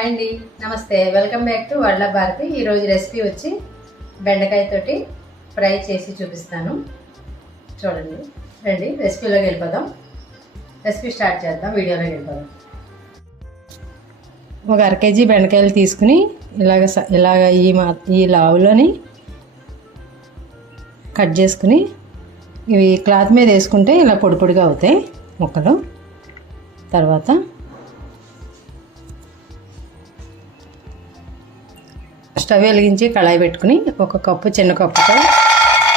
Hi అండి, నమస్తే. Welcome back to world of Bharathi. ఈరోజు రెసిపీ వచ్చి బెండకాయతోటి ఫ్రై చేసి చూపిస్తాను. చూడండి, రండి రెసిపీలోకి వెళ్ళిపోదాం. రెసిపీ స్టార్ట్ చేద్దాం, వీడియోలోకి వెళ్ళిపోదాం. ఒక అర కేజీ బెండకాయలు తీసుకుని ఇలాగ ఈ లావులోని కట్ చేసుకుని ఇవి క్లాత్ మీద వేసుకుంటే ఇలా పొడి పొడిగా అవుతాయి ముక్కలు. తర్వాత స్టవ్ వెలిగించి కళాయి పెట్టుకుని ఒక కప్పు, చిన్న కప్పుతో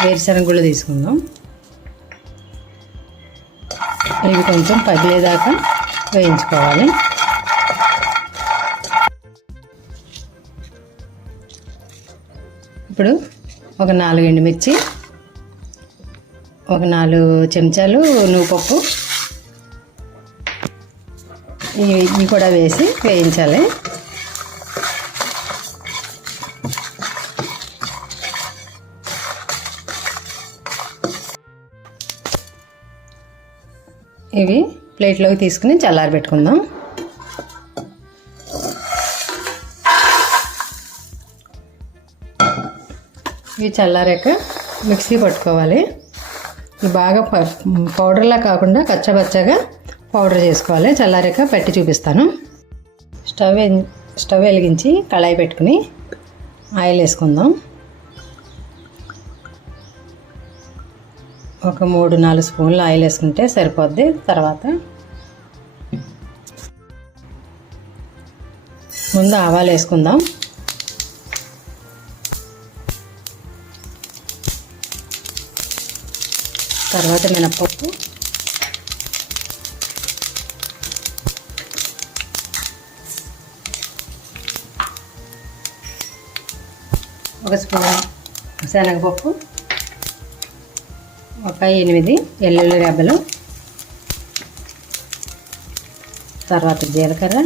వేరుశనగ గుళ్ళు తీసుకుందాం. ఇవి కొంచెం పగిలేదాకా వేయించుకోవాలి. ఇప్పుడు ఒక 4 ఎండుమిర్చి, ఒక 4 చెంచాలు నువ్వుపప్పు ఇవి కూడా వేసి వేయించాలి. ఇవి ప్లేట్లోకి తీసుకుని చల్లారబెట్టుకుందాం. ఇవి చల్లారాక మిక్సీ పట్టుకోవాలి. ఇవి బాగా పౌడర్లా కాకుండా కచ్చబచ్చగా పౌడర్ చేసుకోవాలి. చల్లారాక పట్టి చూపిస్తాను. స్టవ్ వెలిగించి కళాయి పెట్టుకుని ఆయిల్ వేసుకుందాం. ఒక 3-4 స్పూన్లు ఆయిల్ వేసుకుంటే సరిపోద్ది. తర్వాత ముందు ఆవాలు వేసుకుందాం. తర్వాత మినప్పప్పు, ఒక స్పూన్ శనగపప్పు, ఒక 8 వెల్లుల్లి రెబ్బలు, తర్వాత జీలకర్ర,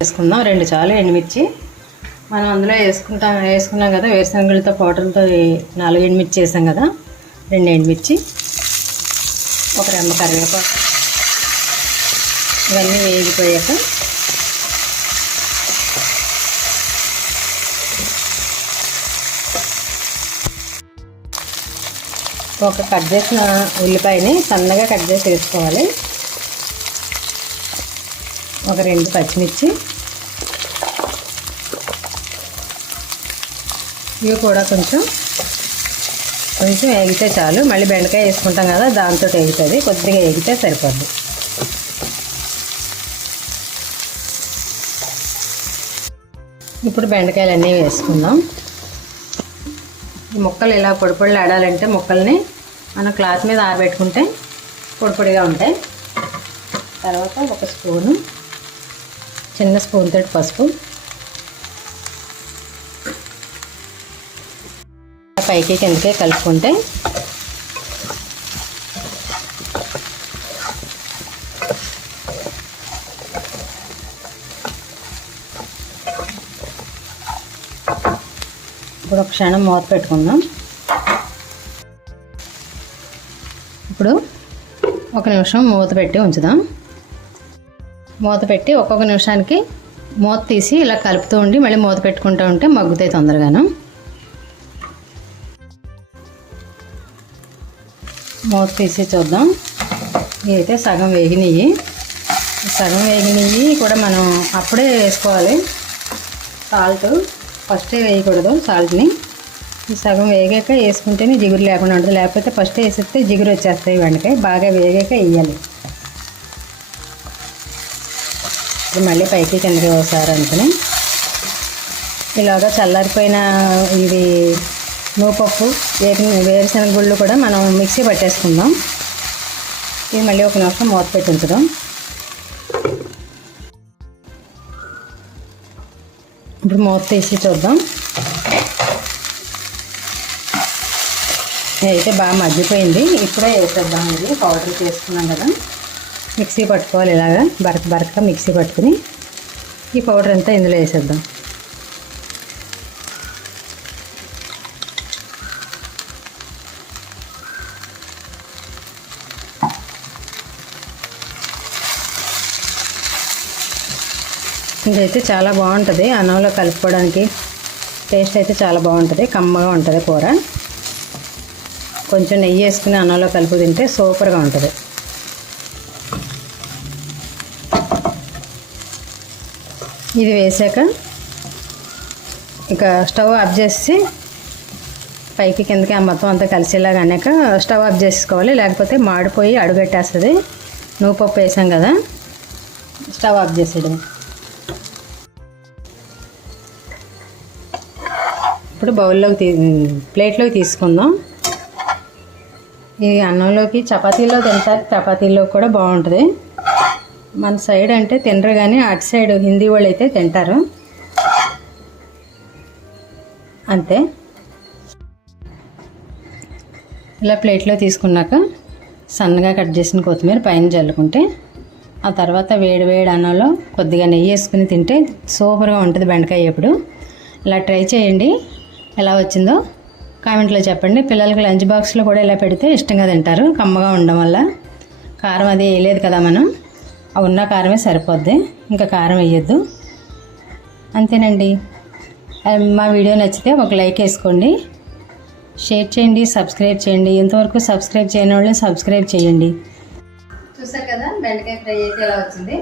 వేసుకుందాం. 2 చాలు ఎండుమిర్చి. మనం అందులో వేసుకున్నాం కదా, వేరుశనగలతో పౌడర్తో 4 ఎండుమిర్చి వేసాం కదా. 2 ఎండుమిర్చి, ఒక రెమ్మ కరివేపాకు. ఇవన్నీ వేగిపోయాక ఒక కట్ చేసిన ఉల్లిపాయని సన్నగా కట్ చేసి వేసుకోవాలి. ఒక 2 పచ్చిమిర్చి, ఇవి కూడా కొంచెం వేగితే చాలు. మళ్ళీ బెండకాయ వేసుకుంటాం కదా, దాంతో వేగుతుంది. కొద్దిగా వేగితే సరిపోద్ది. ఇప్పుడు బెండకాయలు అన్నీ వేసుకుందాం. ఈ ముక్కలు ఇలా పొడి పొడిలు ఆడాలంటే ముక్కల్ని మనం క్లాత్ మీద ఆరబెట్టుకుంటే పొడి పొడిగా ఉంటాయి. తర్వాత ఒక స్పూను, చిన్న స్పూన్ తోటి పసుపు, పైకి కిందకే కలుపుకుంటే ఇప్పుడు ఒక క్షణం మూత పెట్టుకుందాం. ఇప్పుడు 1 నిమిషం మూత పెట్టి ఉంచుదాం. మూత పెట్టి ఒక్కొక్క నిమిషానికి మూత తీసి ఇలా కలుపుతూ ఉండి మళ్ళీ మూత పెట్టుకుంటూ ఉంటే మగ్గుతాయి తొందరగాను. మూత తీసి చూద్దాం. ఇవైతే సగం వేగినవి. సగం వేగినవి కూడా మనం అప్పుడే వేసుకోవాలి. సాల్ట్ ఫస్టే వేయకూడదు. సాల్ట్ని ఈ సగం వేగాక వేసుకుంటేనే జిగురు లేకుండా ఉంటుంది. లేకపోతే ఫస్ట్ వేసేస్తే జిగురు వచ్చేస్తాయి. బెండకాయ బాగా వేగాక వేయాలి. మళ్ళీ పైకి కిందకి ఒకసారి అనుకుని ఇలాగా చల్లారిపోయిన ఇది నువ్వుపప్పు, వేరుశనగ గుళ్ళు కూడా మనం మిక్సీ పట్టేసుకుందాం. ఇది మళ్ళీ 1 నిమిషం మూత పెట్టి ఉంచడం. ఇప్పుడు మూత తీసి చూద్దాం. అయితే బాగా మగ్గిపోయింది. ఇప్పుడే వేసేద్దాం. ఇది పౌడర్ చేసుకున్నాం కదా, మిక్సీ పట్టుకోవాలి. ఇలాగా బరకగా మిక్సీ పట్టుకుని ఈ పౌడర్ అంతా ఇందులో వేసేద్దాం. ఇదైతే చాలా బాగుంటుంది అన్నంలో కలుపుకోవడానికి. టేస్ట్ అయితే చాలా బాగుంటుంది, కమ్మగా ఉంటుంది కూర. కొంచెం నెయ్యి వేసుకుని అన్నంలో కలుపు తింటే సూపర్గా ఉంటుంది. ఇది వేసాక ఇక స్టవ్ ఆఫ్ చేసి పైకి కిందకి మొత్తం అంతా కలిసేలాగా అనేక స్టవ్ ఆఫ్ చేసుకోవాలి, లేకపోతే మాడిపోయి అడుగట్టేస్తుంది. నువ్వుపప్పు వేసాం కదా, స్టవ్ ఆఫ్ చేసేయడం. ఇప్పుడు బౌల్లోకి ప్లేట్లోకి తీసుకుందాం. ఇది అన్నంలోకి చపాతీలో తింటారు, చపాతీలో కూడా బాగుంటుంది. మన సైడ్ అంటే తినరు, కానీ అటు సైడ్ హిందీ వాళ్ళు అయితే తింటారు. అంతే. ఇలా ప్లేట్లో తీసుకున్నాక సన్నగా కట్ చేసిన కొత్తిమీర పైన చల్లుకుంటే, ఆ తర్వాత వేడి వేడి అన్నంలో కొద్దిగా నెయ్యి వేసుకుని తింటే సూపర్గా ఉంటుంది బెండకాయ ఎప్పుడు. ఇలా ట్రై చేయండి. ఎలా వచ్చిందో కామెంట్లో చెప్పండి. పిల్లలకి లంచ్ బాక్స్లో కూడా ఇలా పెడితే ఇష్టంగా తింటారు, కమ్మగా ఉండడం వల్ల. కారం అది వేయలేదు కదా మనం, ఆ ఉన్న కారమే సరిపోద్ది, ఇంకా కారం వేయొద్దు. అంతేనండి. మా వీడియో నచ్చితే ఒక లైక్ వేసుకోండి, షేర్ చేయండి, సబ్స్క్రైబ్ చేయండి. ఇంతవరకు సబ్స్క్రైబ్ చేయని వాళ్ళు సబ్స్క్రైబ్ చేయండి. చూసారు కదా బెండకాయ ఫ్రై అయితే ఎలా వచ్చింది.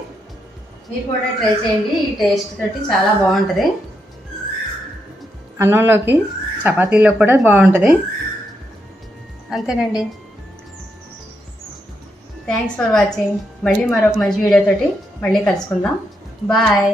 మీరు కూడా ట్రై చేయండి. ఈ టేస్ట్ తోటి చాలా బాగుంటుంది. అన్నంలోకి చపాతీలో కూడా బాగుంటుంది. అంతేనండి. Thanks for watching. మళ్ళీ మరొక మంచి వీడియోతోటి మళ్ళీ కలుసుకుందాం. బాయ్.